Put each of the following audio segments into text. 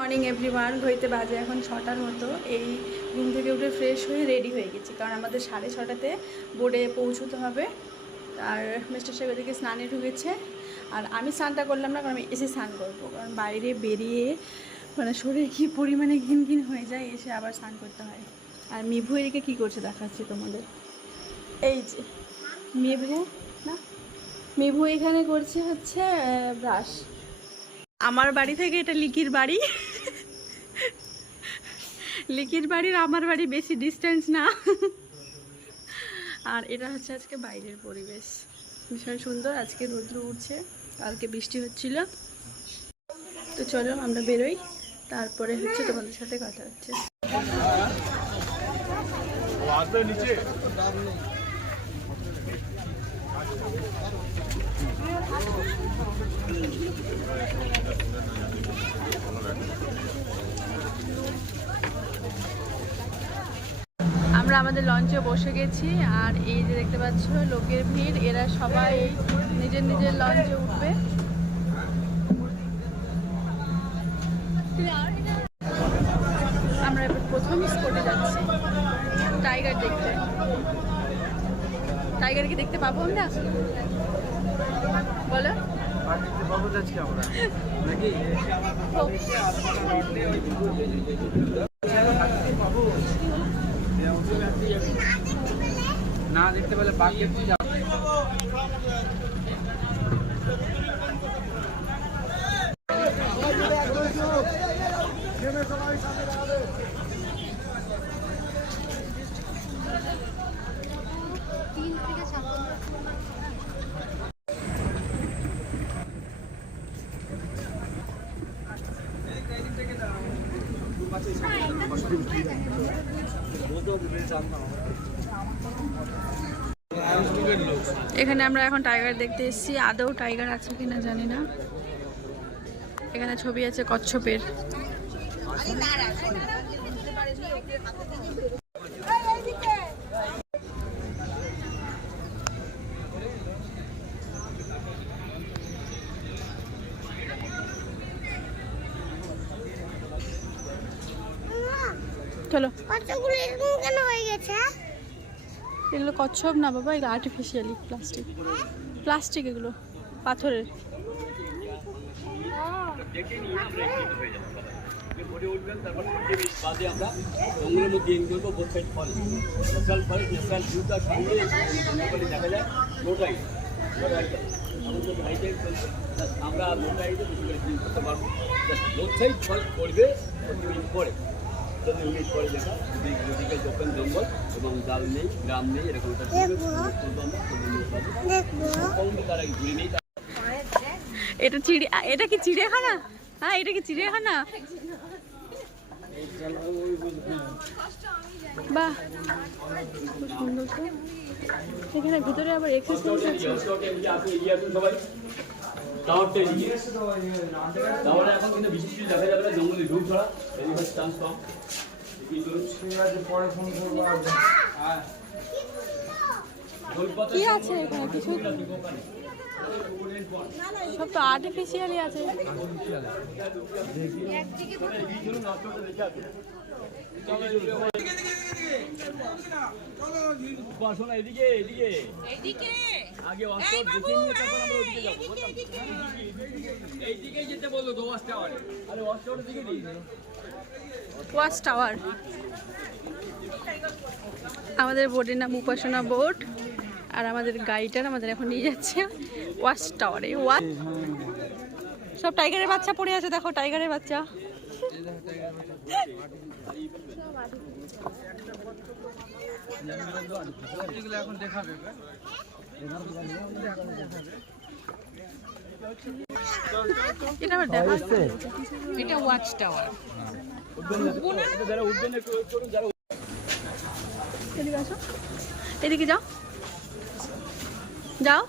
Morning everyone, ঘড়িতে বাজে এখন 6টার মতো। এই ঘুম থেকে উঠে ফ্রেশ হয়ে রেডি হয়ে গেছি, কারণ আমাদের 6:30টাতে বোর্ডে পৌঁছতে হবে। আর মিস্টার সাহেব এদিকে স্নানে ঢুকেছে, আর আমি স্নানটা করলাম না, কারণ আমি এসে স্নান করবো। কারণ বাইরে বেরিয়ে মানে শরীর কী পরিমাণে ঘিন হয়ে যায়, এসে আবার স্নান করতে হয়। আর মিভু এদিকে কী করছে দেখাচ্ছি তোমাদের। এই যে মিভু এখানে করছে হচ্ছে ব্রাশ। আমার বাড়ি থেকে এটা লিকির বাড়ি, লিকির বাড়ির আমার বাড়ি বেশি ডিস্টেন্স না। আর এটা হচ্ছে আজকে বাইরের পরিবেশ, ভীষণ সুন্দর। আজকে রৌদ্র উঠছে, কালকে বৃষ্টি হচ্ছিল। তো চলো আমরা বেরোই, তারপরে হচ্ছে তোমাদের সাথে কথা হচ্ছে। আমরা আমাদের লঞ্চে বসে গেছি, আর এই যে দেখতে পাচ্ছ লোকের ভিড়, এরা সবাই নিজের নিজের লঞ্চে উঠবে। আমরা এবার প্রথম স্পটে যাচ্ছি টাইগার দেখতে। টাইগার কি দেখতে পাবো আমরা? বলো। না দেখতে পেলে বাঘ দেখতে যাও। এখানে আমরা এখন টাইগার দেখতে এসেছি। আদৌ টাইগার আছে কিনা জানি না। এখানে ছবি আছে কচ্ছপের। চলো। কচ্ছপগুলো এরকম কেন হয়ে গেছে? এগুলো কচ্ছপ না বাবা, এগুলো আর্টিফিশিয়ালি প্লাস্টিক এগুলো পাথরের। জঙ্গল এবং জাল নেই, গ্রাম নেই, এরকম এটা এটা কি চিড়িয়াখানা? হ্যাঁ, এটা কি চিড়িয়াখানা? বাহ, খুব সুন্দর তো। এখানে ভিতরে আবার এক্সারসাইজ আছে। এখন কিন্তু বিশেষ কিছু দেখা যাবে না, জঙ্গলে ঢুক ছড়া চান্স কম। কি আছে এখানে? কিছু সব তো আর্টিফিশিয়ালি আছে। এদিকে এদিকে এদিকে আগে এইদিকে যেতে বললো তো ওয়াচ টাওয়ার। আরে ওয়াচ টাওয়ার দিকে ওয়াচ টাওয়ার। আমাদের বোটের নাম উপাসনা বোট, আর আমাদের গাড়িটার আমাদের এখন নিয়ে যাচ্ছে ওয়াচ টাওয়ারে। সব টাইগারের বাচ্চা পড়ে আছে, দেখো টাইগারের বাচ্চা। এখন দেখাবে এটা ওয়াচ টাওয়ার। এদিকে যাও যাও।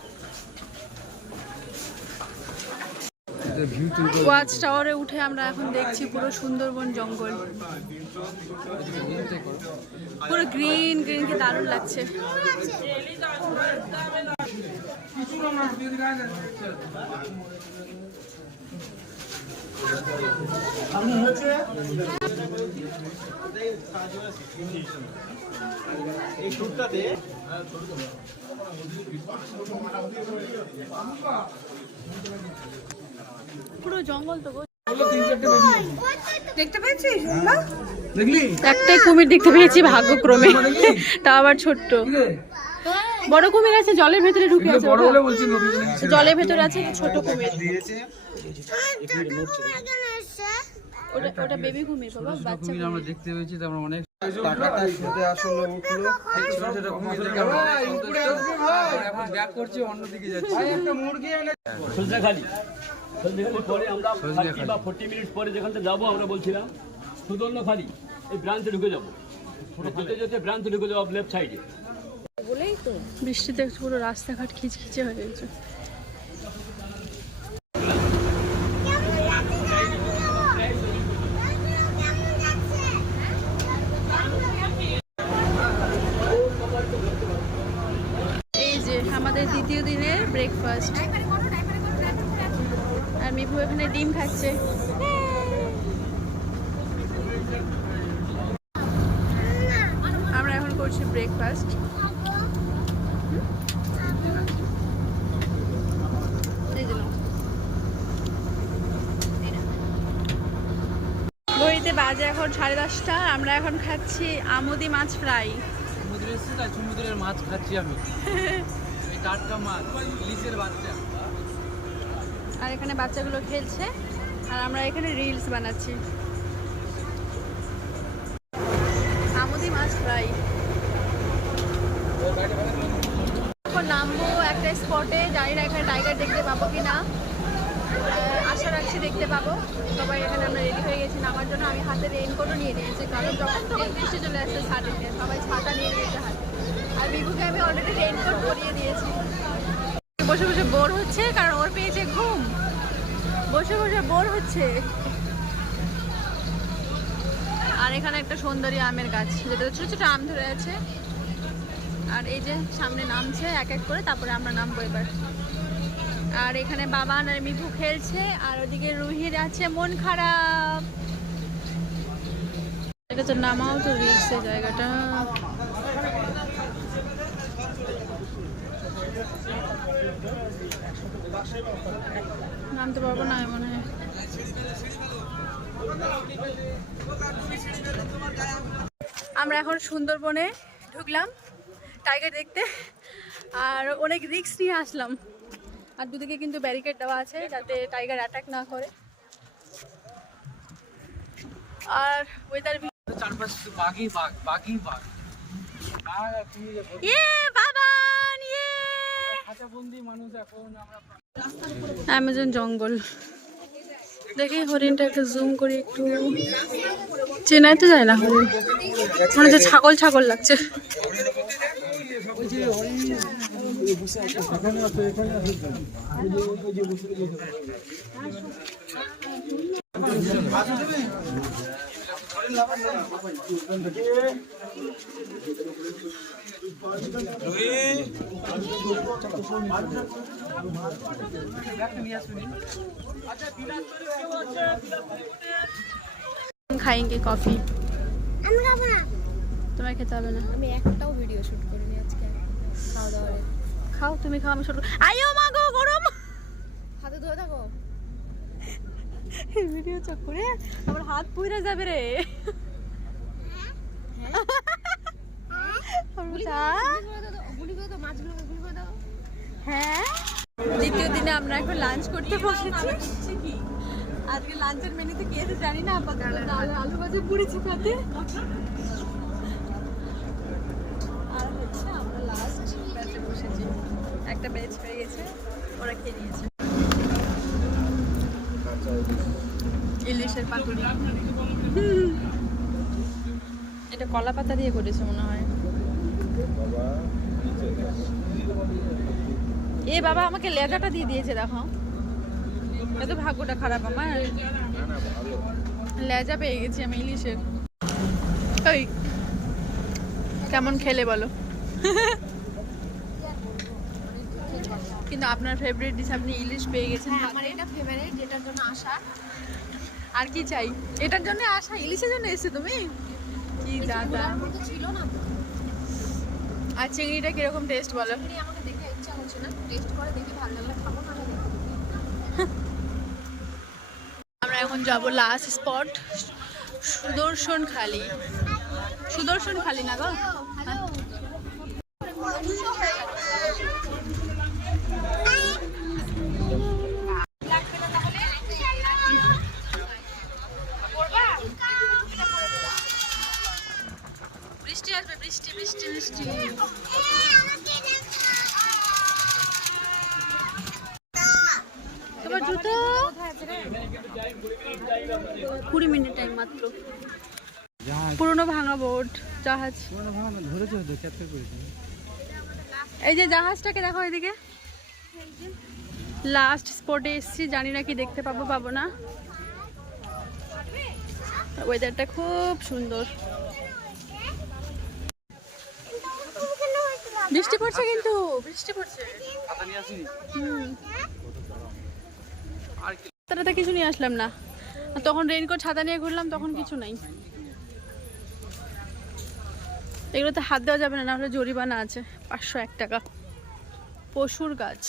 ওয়াচ টাওয়ারে উঠে আমরা এখন দেখছি পুরো সুন্দরবন জঙ্গল, পুরো গ্রিন গ্রিন, কি দারুণ লাগছে। পুরো জঙ্গল তো গো। দেখতে পেয়েছিস? দেখলি? একটাই কুমির দেখতে পেয়েছি ভাগ্যক্রমে, তা আবার ছোট্ট। বড় কুমির আছে জলের ভেতরে ঢুকে আছে, বড় বলে বলছি নদীতে নাকি? জলের ভেতরে আছে ছোট কুমির। ওটা ওটা বেবি কুমির বাবা, বাচ্চা কুমির আমরা দেখতে পেয়েছি, তো আমরা অনেক টাকাটা শুতে আসলে উঠলো ছোট ছোট কুমির দেখে আমরা এখন ব্যাক করছি, অন্যদিকে যাচ্ছি। সজনাখালি পরে আমরা 30 বা 40 মিনিট পরে যেখানটা যাবো আমরা বলছিলাম সুদর্ণখালি, এই ব্রাঞ্চে ঢুকে যাবো, যেতে যেতে ব্রাঞ্চে ঢুকে যাবো লেফট সাইডে। বৃষ্টিতে পুরো রাস্তাঘাট খিচখিচে হয়ে গেছে। এই যে আমাদের দ্বিতীয় দিনের ব্রেকফাস্ট, আর মিভু এখানে ডিম খাচ্ছে। আমরা এখন করছি ব্রেকফাস্ট। ঘড়িতে বাজে এখন 10:30। আমরা এখন খাচ্ছি আমুদি মাছ ফ্রাই। সমুদ্রে এসেছি, তাই সমুদ্রের মাছ খাচ্ছি আমি। এই টাটকা মাছ, ইলিশের বাচ্চা। আর এখানে বাচ্চাগুলো খেলছে, আর আমরা এখানে রিলস বানাচ্ছি। আমুদি মাছ ফ্রাই। এখন নামবো একটা স্পটে, জানি না এখানে টাইগার দেখতে পাবো কিনা, আশা রাখছি দেখতে পাবো। সবাই এখানে আমরা রেডি হয়ে গেছি নামার জন্য। আমি হাতে রেইনকোটও নিয়ে নিয়েছি, কারণ যখন তখন বৃষ্টি চলে আসছে ছাদে, সবাই ছাতা নিয়ে নিয়েছে হাতে। আর বিভুকে আমি অলরেডি রেইনকোট পরিয়ে দিয়েছি। বসে বসে বোর হচ্ছে, কারণ ওর পেয়েছে ঘুম, বসে বসে বোর হচ্ছে। আর এখানে একটা সুন্দরী আমের গাছ, যেটাতে ছোট ছোট আম ধরে আছে। আর এই যে সামনে নামছে এক এক করে, তারপরে আমরা নামবো এবার। আর এখানে বাবান আর মিঠু খেলছে, আর ওদিকে রুহির আছে মন খারাপ। এটা তো নামাও তো রিক্সে জায়গাটা। নামতে পারবো না মনে হয়। আমরা এখন সুন্দরবনে ঢুকলাম টাইগার দেখতে, আর অনেক রিস্ক নিয়ে আসলাম। আর দুদিকে কিন্তু ব্যারিকেড দেওয়া আছে যাতে টাইগার অ্যাটাক না করে। আর ওয়েদার চারপাশে বাঘই বাঘ, বাঘই বাঘ। আর তুমি বাবান খাঁচাবন্দি মানুষ এখন আমরা। অ্যামাজন জঙ্গল। দেখি হরিণটা একটু জুম করি, একটু চেনাই তো যায় না হরিণ, মনে হচ্ছে ছাগল ছাগল লাগছে। খাইঙ্গে কফি। আমি খাবো না। তোমায় খেতে হবে না। আমি একটাও ভিডিও শুট করিনি আজকে খাওয়া দাওয়ার। খাও, তুমি খাও, আমি শুরু। আইও মা গো, গরম। হাতে ধরে থাকো। ভিডিও চক্করে আমার হাত পুড়ে যাবে রে। গুলি করে দাও, মাছগুলোকে গুলি করে দাও। হ্যাঁ, দ্বিতীয় দিনে আমরা এখন লাঞ্চ করতে বসেছি। আজকে লাঞ্চের মেনুতে কি আছে জানি না, আপাতত আলু ভাজা পুড়েছি খাতে। আর হচ্ছে আমরা লাস্ট ব্যাচে বসেছি, একটা ব্যাচ হয়ে গেছে, ওরা খেয়ে নিয়েছে। ইলিশের পাতুরি, এটা কলা পাতা দিয়ে করেছে মনে হয়। এ বাবা আমাকে লেজাটা দিয়ে দিয়েছে, দেখো এত ভাগ্যটা খারাপ আমার, লেজা পেয়ে গেছি আমি ইলিশের। ওই কেমন খেলে বলো। কিন্তু আপনার ফেভারিট ডিশ, আপনি ইলিশ পেয়ে গেছেন। আমার এটা ফেভারিট, যেটার জন্য আসা। আর কি চাই? এটার জন্য আসা, ইলিশের জন্য এসেছো তুমি? কি দাদা। আমার তো ছিল না তো। আর চিংড়িটা কিরকম টেস্ট বলো? চিংড়ি আমাকে দেখে ইচ্ছা হচ্ছে না, টেস্ট করে দেখি ভালো লাগলে খাবো, না হলে আমরা এখন যাব লাস্ট স্পট, সুদর্শন খালি। সুদর্শন খালি না গো? বৃষ্টি আসবে, বৃষ্টি বৃষ্টি বৃষ্টি। তোমার জুতো 20 মিনিট টাইম মাত্র। পুরনো ভাঙা বোট, জাহাজ। ধরেছে হয়তো, ক্যাপচার করেছে। এই যে জাহাজটাকে দেখো এদিকে। লাস্ট স্পটে এসছি, জানি না কি দেখতে পাবো পাবো না। ওয়েদারটা খুব সুন্দর। বৃষ্টি পড়ছে কিন্তু, বৃষ্টি পড়ছে। ছাতা নিয়ে আসিনি। ছাতাটা কিছু নিয়ে আসলাম না, তখন রেইনকোট ছাতা নিয়ে ঘুরলাম, তখন কিছু নাই। এগুলোতে হাত দেওয়া যাবে না, না হলে জরিমানা আছে 501 টাকা। পশুর গাছ,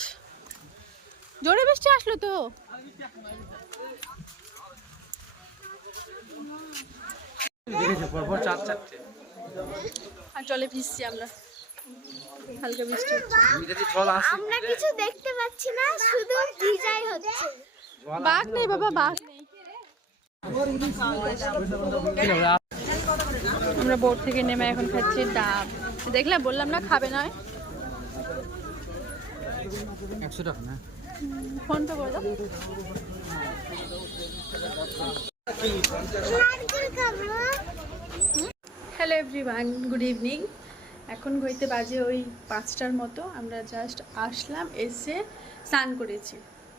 জোরে বৃষ্টি আসলো তো। দেখেছো পরপর 4-4টে। আর জলে ভিজছি আমরা, হালকা বৃষ্টি হচ্ছে। যদি জল আসে আমরা কিছু দেখতে পাচ্ছি না, শুধু ভিজাই হচ্ছে। বাঘ নেই বাবা, বাঘ নেই। আমরা বোট থেকে নেমে এখন খাচ্ছি ডাব। দেখলাম, বললাম না খাবে নয়। 100 টাকা না? ফোন পে করে দাও। নারকেল খাবো। Hello everyone, good evening. এখন ঘড়িতে বাজে ওই 5টার মতো। আমরা জাস্ট আসলাম, এসে স্নান করেছি।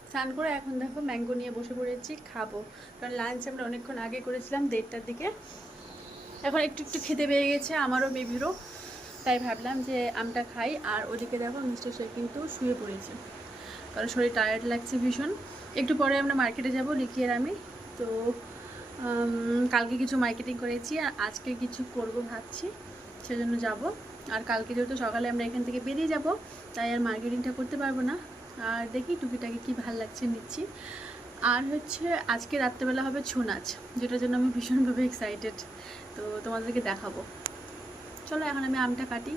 স্নান করে এখন দেখো ম্যাঙ্গো নিয়ে বসে পড়েছি, খাবো। কারণ লাঞ্চ আমরা অনেকক্ষণ আগে করেছিলাম, 1:30টার দিকে। এখন একটু একটু খেতে পেয়ে গেছে আমারও, বেবিরও। তাই ভাবলাম যে আমটা খাই। আর ওদিকে দেখো মিস্টার শেখ কিন্তু শুয়ে পড়েছে, কারণ শরীর টায়ার্ড লাগছে ভীষণ। একটু পরে আমরা মার্কেটে যাব, লিখিয়ে আমি তো। কালকে কিছু মার্কেটিং করেছি, আর আজকে কিছু করব ভাবছি, সেজন্য যাব। আর কালকে যেহেতু সকালে আমরা এখান থেকে বেরিয়ে যাব, তাই আর মার্কেটিংটা করতে পারবো না। আর দেখি টুকিটাকি কী ভালো লাগছে নিচ্ছি। আর হচ্ছে আজকে রাত্রেবেলা হবে ছৌ নাচ, যেটার জন্য আমি ভীষণভাবে এক্সাইটেড। তো তোমাদেরকে দেখাবো। চলো এখন আমি আমটা কাটি।